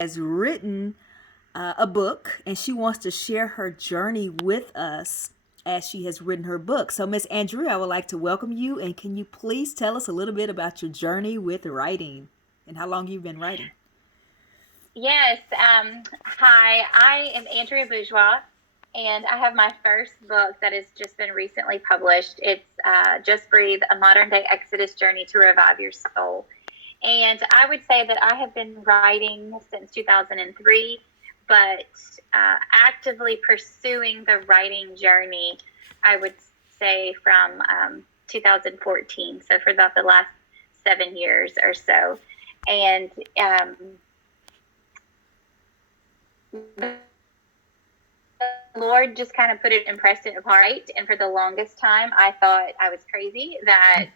has written a book, and she wants to share her journey with us as she has written her book. So, Miss Andrea, I would like to welcome you, and can you please tell us a little bit about your journey with writing and how long you've been writing? Yes. Hi, I am Andrea Bourgeois, and I have my first book that has just been recently published. It's Just Breathe, a modern day Exodus journey to revive your soul. And I would say that I have been writing since 2003, but actively pursuing the writing journey, I would say from 2014. So for about the last 7 years or so. And the Lord just kind of put it and pressed it apart. And for the longest time, I thought I was crazy, that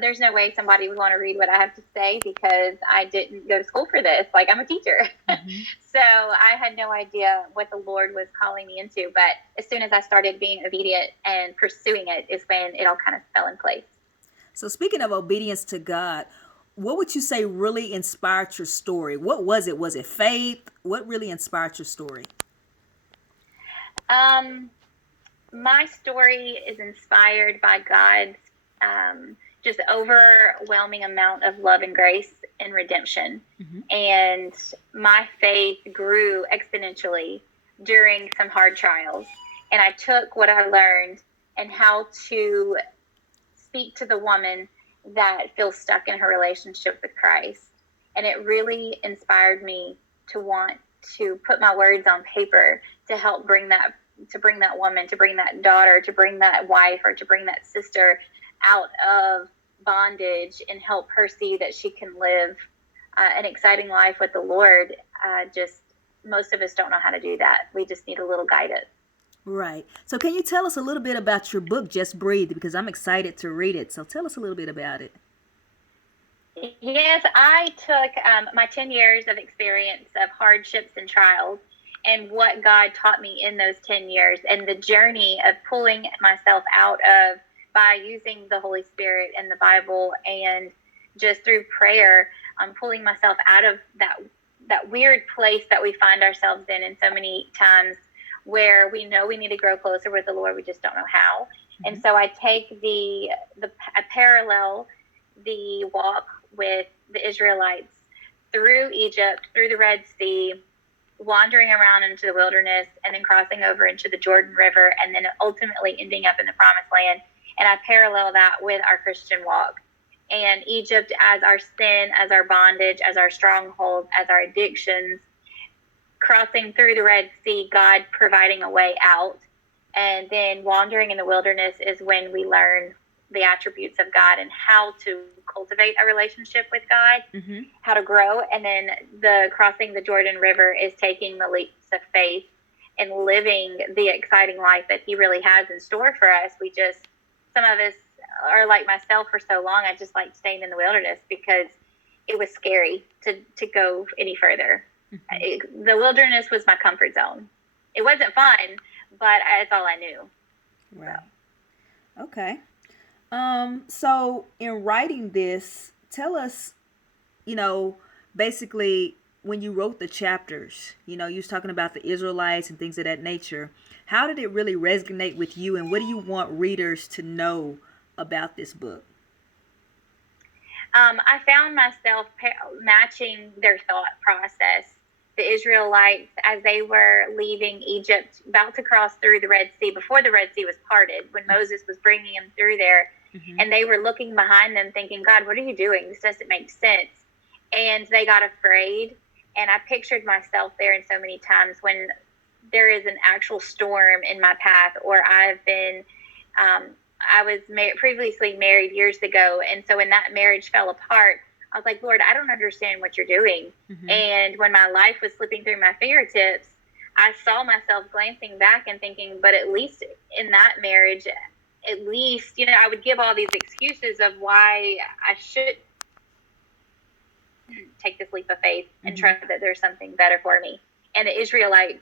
there's no way somebody would want to read what I have to say because I didn't go to school for this. Like, I'm a teacher. Mm-hmm. So I had no idea what the Lord was calling me into. But as soon as I started being obedient and pursuing it is when it all kind of fell in place. So, speaking of obedience to God, what would you say really inspired your story? What was it? Was it faith? What really inspired your story? My story is inspired by God's just overwhelming amount of love and grace and redemption. Mm-hmm. And my faith grew exponentially during some hard trials. And I took what I learned and how to speak to the woman that feels stuck in her relationship with Christ. And it really inspired me to want to put my words on paper to help bring that woman, to bring that daughter, to bring that wife, or to bring that sister out of bondage and help her see that she can live an exciting life with the Lord. Just most of us don't know how to do that. We just need a little guidance. Right. So can you tell us a little bit about your book, Just Breathe, because I'm excited to read it. So tell us a little bit about it. Yes, I took my 10 years of experience of hardships and trials and what God taught me in those 10 years and the journey of pulling myself out of by using the Holy Spirit and the Bible and just through prayer, pulling myself out of that weird place that we find ourselves in so many times where we know we need to grow closer with the Lord. We just don't know how. Mm-hmm. And so I take I parallel the walk with the Israelites through Egypt, through the Red Sea, wandering around into the wilderness, and then crossing over into the Jordan River, and then ultimately ending up in the Promised Land. And I parallel that with our Christian walk. And Egypt as our sin, as our bondage, as our strongholds, as our addictions, crossing through the Red Sea, God providing a way out. And then wandering in the wilderness is when we learn the attributes of God and how to cultivate a relationship with God, mm-hmm. how to grow. And then the crossing the Jordan River is taking the leaps of faith and living the exciting life that He really has in store for us. Some of us are like myself for so long. I just like staying in the wilderness because it was scary to go any further. Mm-hmm. The wilderness was my comfort zone. It wasn't fun, but it's all I knew. Right. So. Okay. So in writing this, tell us, basically when you wrote the chapters, you was talking about the Israelites and things of that nature. How did it really resonate with you, and what do you want readers to know about this book? I found myself matching their thought process. The Israelites, as they were leaving Egypt, about to cross through the Red Sea, before the Red Sea was parted, when Moses was bringing them through there, mm-hmm. and they were looking behind them thinking, God, what are you doing? This doesn't make sense. And they got afraid. And I pictured myself there in so many times when there is an actual storm in my path, or I've been, I was previously married years ago. And so when that marriage fell apart, I was like, Lord, I don't understand what you're doing. Mm-hmm. And when my life was slipping through my fingertips, I saw myself glancing back and thinking, but at least in that marriage, at least, I would give all these excuses of why I should take this leap of faith and mm-hmm. trust that there's something better for me. And the Israelites,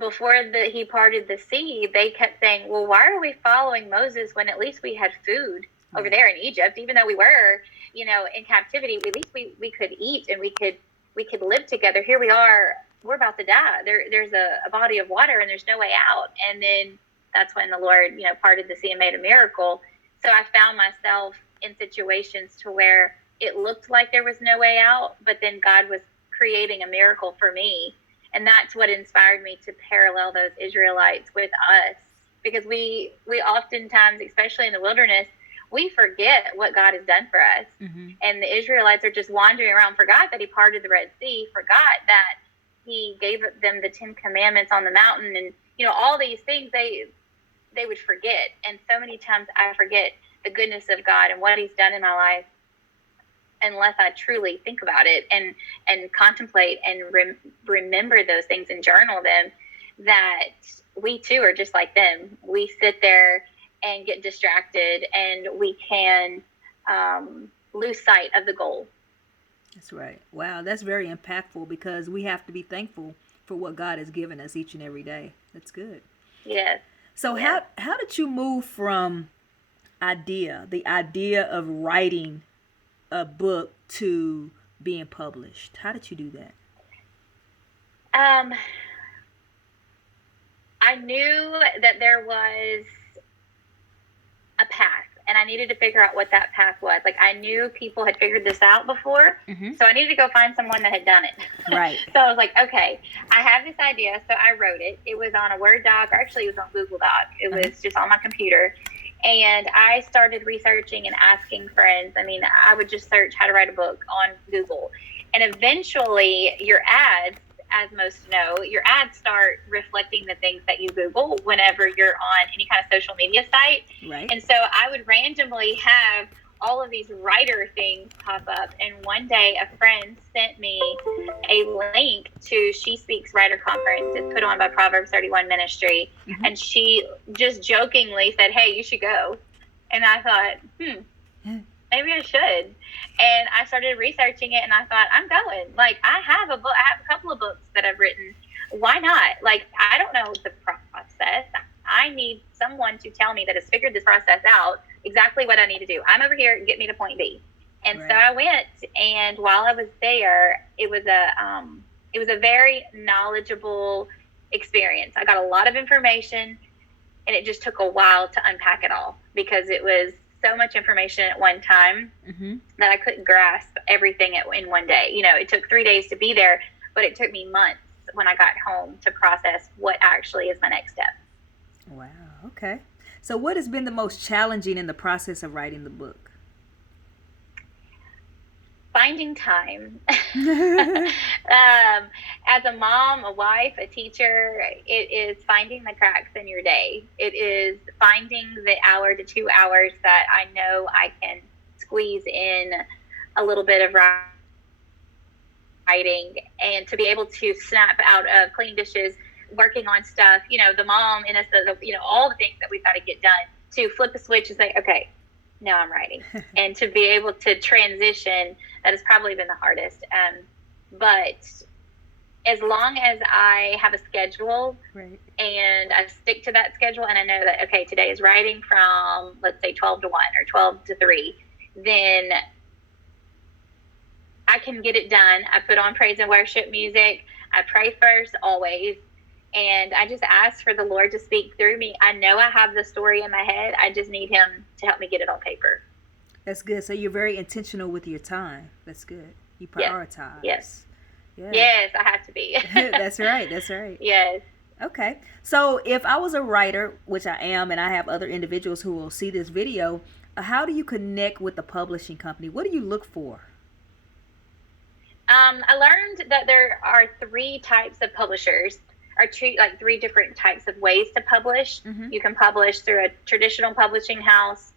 before He parted the sea, they kept saying, well, why are we following Moses when at least we had food over there in Egypt, even though we were, in captivity? At least we could eat and we could we could live together. Here we are, we're about to die. There's a body of water and there's no way out. And then that's when the Lord, parted the sea and made a miracle. So I found myself in situations to where it looked like there was no way out, but then God was creating a miracle for me. And that's what inspired me to parallel those Israelites with us, because we oftentimes, especially in the wilderness, we forget what God has done for us. Mm-hmm. And the Israelites are just wandering around, forgot that he parted the Red Sea, forgot that he gave them the 10 commandments on the mountain, and all these things they would forget. And so many times I forget the goodness of God and what he's done in my life, unless I truly think about it and contemplate and remember those things and journal them, that we too are just like them. We sit there and get distracted, and we can lose sight of the goal. That's right. Wow, that's very impactful, because we have to be thankful for what God has given us each and every day. That's good. Yes. So yes. How did you move from the idea of writing a book to being published? How did you do that? I knew that there was a path, and I needed to figure out what that path was. Like, I knew people had figured this out before, Mm-hmm. so I needed to go find someone that had done it. Right. So I was like, okay, I have this idea, so I wrote it. It was on a Word doc, or actually it was on Google Doc. It was just on my computer, and I started researching and asking friends. I mean, I would just search how to write a book on Google, and eventually your ads, as most know, your ads start reflecting the things that you Google whenever you're on any kind of social media site. Right. And so I would randomly have all of these writer things pop up. And one day a friend sent me a link to She Speaks Writer Conference. It's put on by Proverbs 31 Ministry. Mm-hmm. And she just jokingly said, hey, you should go. And I thought, maybe I should. And I started researching it, and I thought, I'm going. Like, I have a book. I have a couple of books that I've written. Why not? Like, I don't know the process. I need someone to tell me that has figured this process out, exactly what I need to do. I'm over here, get me to point B. And Right. so I went, and while I was there, it was a very knowledgeable experience. I got a lot of information, and it just took a while to unpack it all, because it was so much information at one time Mm-hmm. that I couldn't grasp everything in one day. It took 3 days to be there, but it took me months when I got home to process what actually is my next step. Wow. Okay. So what has been the most challenging in the process of writing the book? Finding time. As a mom, a wife, a teacher, it is finding the cracks in your day. It is finding the hour to 2 hours that I know I can squeeze in a little bit of writing, and to be able to snap out of clean dishes, working on stuff, the mom in us, all the things that we've got to get done, to flip a switch and say, okay, now I'm writing. And to be able to transition, that has probably been the hardest. But as long as I have a schedule, Right. and I stick to that schedule, and I know that, okay, today is writing from, let's say, 12 to 1 or 12 to 3, then I can get it done. I put on praise and worship music. I pray first, always. And I just ask for the Lord to speak through me. I know I have the story in my head. I just need him to help me get it on paper. That's good. So you're very intentional with your time. That's good. You prioritize. Yes. Yeah. Yes, I have to be. That's right. That's right. Yes. Okay. So if I was a writer, which I am, and I have other individuals who will see this video, how do you connect with the publishing company? What do you look for? I learned that there are 3 types of publishers, or 3 different types of ways to publish. Mm-hmm. You can publish through a traditional publishing house.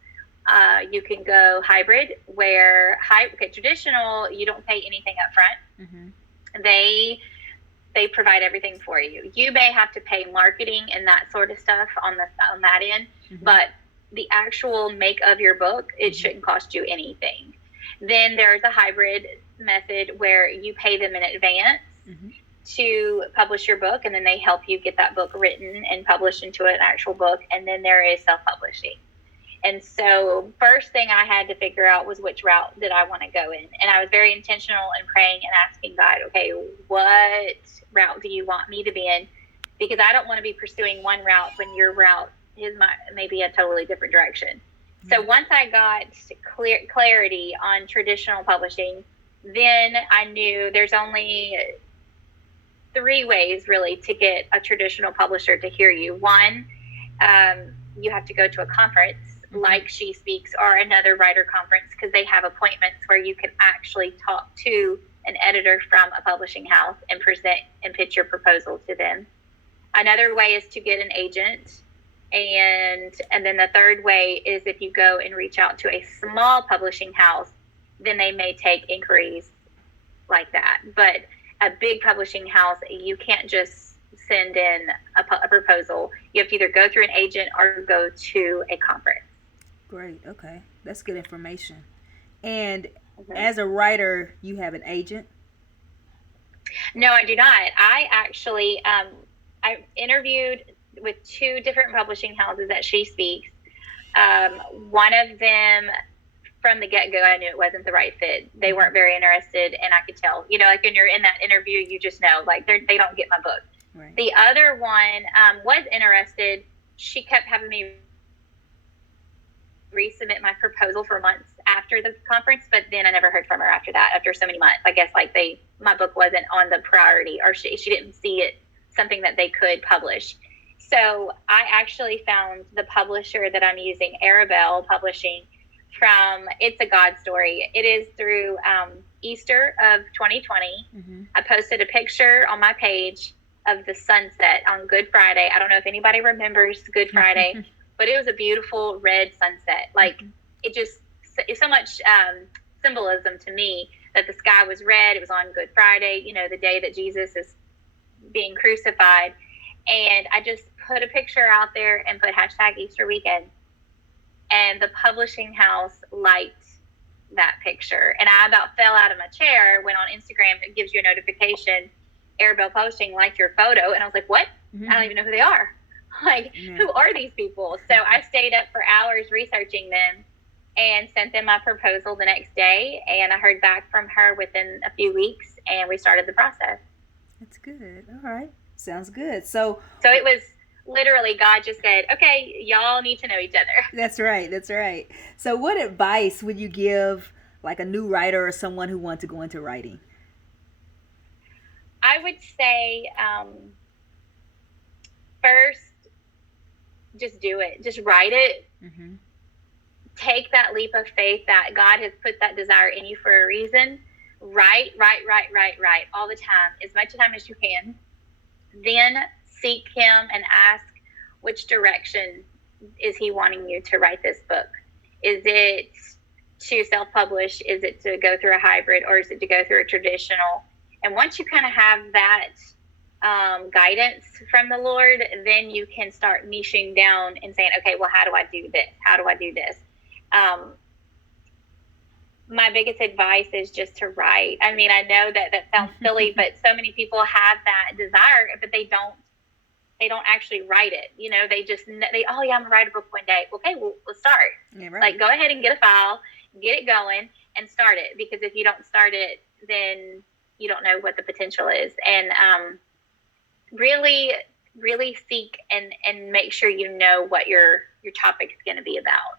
You can go hybrid, where traditional, you don't pay anything up front. Mm-hmm. They provide everything for you. You may have to pay marketing and that sort of stuff on that end, Mm-hmm. but the actual make of your book, it shouldn't cost you anything. Then there's a hybrid method where you pay them in advance Mm-hmm. to publish your book, and then they help you get that book written and published into an actual book. And then there is self-publishing. And so first thing I had to figure out was which route did I want to go in. And I was very intentional in praying and asking God, okay, what route do you want me to be in? Because I don't want to be pursuing one route when your route is maybe a totally different direction. So once I got clarity on traditional publishing, then I knew there's only three ways really to get a traditional publisher to hear you. One, you have to go to a conference like She Speaks or another writer conference, because they have appointments where you can actually talk to an editor from a publishing house and present and pitch your proposal to them. Another way is to get an agent. And then the third way is if you go and reach out to a small publishing house, then they may take inquiries like that. But a big publishing house, you can't just send in a proposal. You have to either go through an agent or go to a conference. Great. Okay. That's good information. And as a writer, you have an agent? No, I do not. I actually, I interviewed with two different publishing houses at She Speaks. One of them, from the get-go, I knew it wasn't the right fit. They weren't very interested, and I could tell. You know, like when you're in that interview, you just know, like they don't get my book. Right. The other one was interested. She kept having me resubmit my proposal for months after the conference, but then I never heard from her after that, after so many months. I guess like my book wasn't on the priority, or she didn't see it something that they could publish. So I actually found the publisher that I'm using, Arabelle Publishing, from It's a God Story. It is through Easter of 2020. I posted a picture on my page of the sunset on Good Friday. I don't know if anybody remembers Good Friday, but it was a beautiful red sunset. Like it's so much symbolism to me that the sky was red. It was on Good Friday, you know, the day that Jesus is being crucified. And I just put a picture out there and put hashtag Easter weekend. And the publishing house liked that picture. And I about fell out of my chair when on Instagram it gives you a notification, Arabelle Publishing liked your photo. And I was like, what? I don't even know who they are. Like, who are these people? So I stayed up for hours researching them and sent them my proposal the next day. And I heard back from her within a few weeks, and we started the process. That's good. All right. Sounds good. So it was literally God just said, okay, y'all need to know each other. That's right. That's right. So what advice would you give like a new writer or someone who wants to go into writing? I would say first, just do it. Just write it. Take that leap of faith that God has put that desire in you for a reason. Write all the time, as much time as you can. Then seek Him and ask, which direction is He wanting you to write this book? Is it to self-publish? Is it to go through a hybrid? Or is it to go through a traditional? And once you kind of have that guidance from the Lord, then you can start niching down and saying, okay, well, how do I do this? How do I do this? My biggest advice is just to write. I mean, I know that sounds silly, but so many people have that desire, but they don't actually write it. You know, oh yeah, I'm gonna write a book one day. Okay, well, let's start. Yeah, right. Like, go ahead and get a file, get it going, and start it. Because if you don't start it, then you don't know what the potential is. And really, really seek and make sure you know what your topic is going to be about.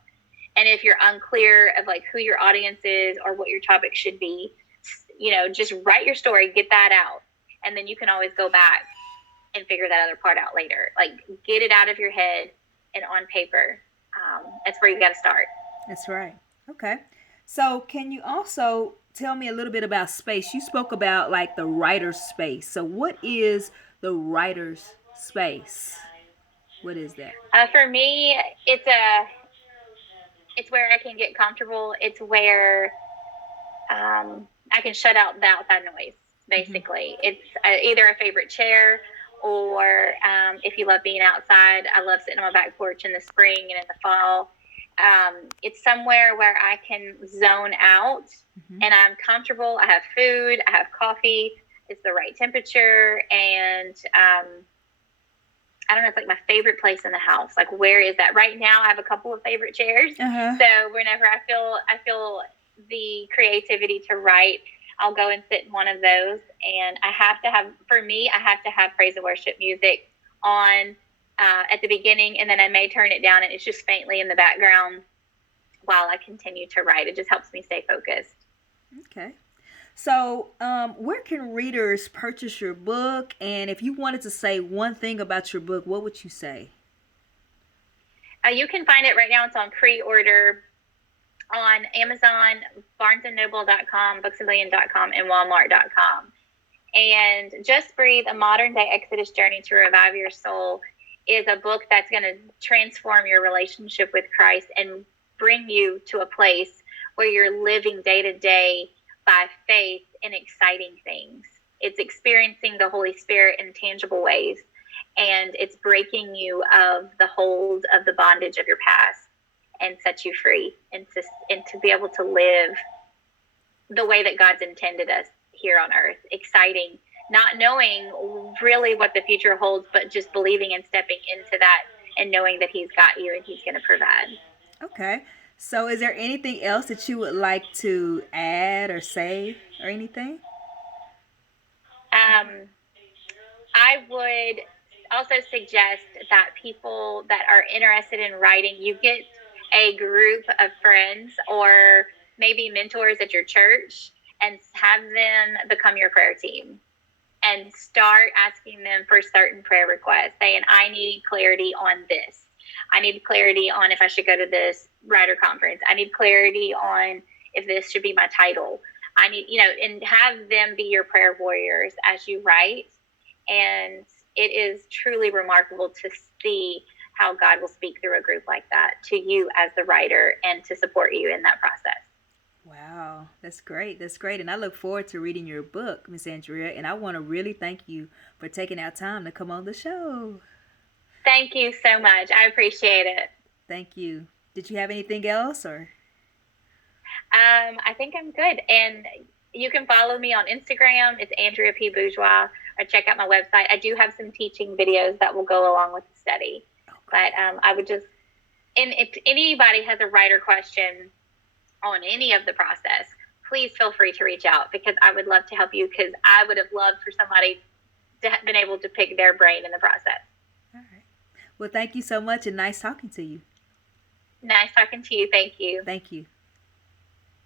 And if you're unclear of like who your audience is or what your topic should be, you know, just write your story, get that out, and then you can always go back and figure that other part out later. Like, get it out of your head and on paper. That's where you got to start. That's right. Okay. So can you also tell me a little bit about space? You spoke about like the writer's space. So what is the writer's space? What is that? For me, it's where I can get comfortable. It's where I can shut out the outside noise, basically. It's either a favorite chair, or if you love being outside, I love sitting on my back porch in the spring and in the fall. It's somewhere where I can zone out and I'm comfortable. I have food, I have coffee, it's the right temperature, and I don't know, it's like my favorite place in the house. Like, where is that? Right now, I have a couple of favorite chairs. Uh-huh. So whenever I feel the creativity to write, I'll go and sit in one of those. And I have to have, for me, I have to have praise and worship music on at the beginning, and then I may turn it down and it's just faintly in the background while I continue to write. It just helps me stay focused. Okay. So, where can readers purchase your book? And if you wanted to say one thing about your book, what would you say? You can find it right now. It's on pre-order on Amazon, BarnesandNoble.com, BooksAMillion.com, and Walmart.com. And Just Breathe, A Modern Day Exodus Journey to Revive Your Soul is a book that's going to transform your relationship with Christ and bring you to a place where you're living day to day by faith in exciting things. It's experiencing the Holy Spirit in tangible ways, and it's breaking you of the hold of the bondage of your past and set you free, and to be able to live the way that God's intended us here on earth. Exciting, not knowing really what the future holds, but just believing and stepping into that and knowing that He's got you and He's going to provide. Okay. So, is there anything else that you would like to add or say or anything? Um, I would also suggest that people that are interested in writing, you get a group of friends or maybe mentors at your church and have them become your prayer team and start asking them for certain prayer requests, saying, I need clarity on this. I need clarity on if I should go to this writer conference. I need clarity on if this should be my title. I need, and have them be your prayer warriors as you write. And it is truly remarkable to see how God will speak through a group like that to you as the writer and to support you in that process. Wow, that's great. That's great. And I look forward to reading your book, Miss Andrea. And I want to really thank you for taking out time to come on the show. Thank you so much. I appreciate it. Thank you. Did you have anything else or? I think I'm good. And you can follow me on Instagram. It's Andrea P. Bourgeois. Or check out my website. I do have some teaching videos that will go along with the study. Okay. But I would just, and if anybody has a writer question on any of the process, please feel free to reach out because I would love to help you because I would have loved for somebody to have been able to pick their brain in the process. All right. Well, thank you so much and nice talking to you. Nice talking to you. Thank you. Thank you.